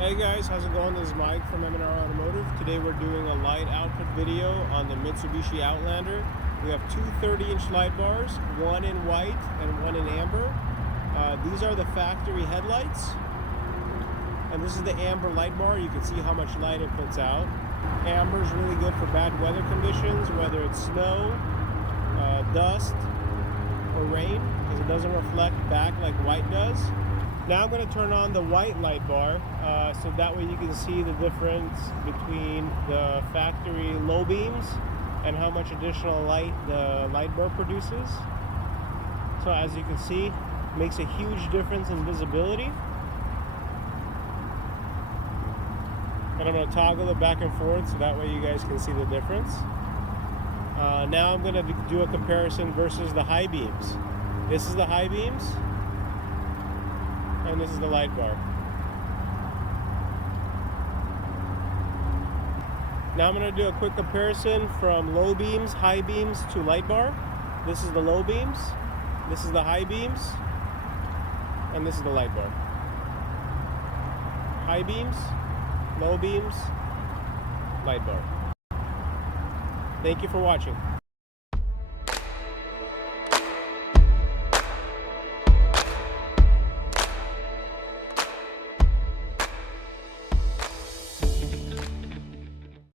Hey guys, how's it going? This is Mike from M&R Automotive. Today we're doing a light output video on the Mitsubishi Outlander. We have two 30-inch light bars, one in white and one in amber. These are the factory headlights. And this is the amber light bar. You can see how much light it puts out. Amber is really good for bad weather conditions, whether it's snow, dust, or rain, because it doesn't reflect back like white does. Now I'm going to turn on the white light bar so that way you can see the difference between the factory low beams and how much additional light the light bar produces. So as you can see, it makes a huge difference in visibility. And I'm going to toggle it back and forth so that way you guys can see the difference. Now I'm going to do a comparison versus the high beams. This is the high beams. And this is the light bar. Now I'm going to do a quick comparison from low beams, high beams to light bar. This is the low beams, this is the high beams, and this is the light bar. High beams, low beams, light bar. Thank you for watching.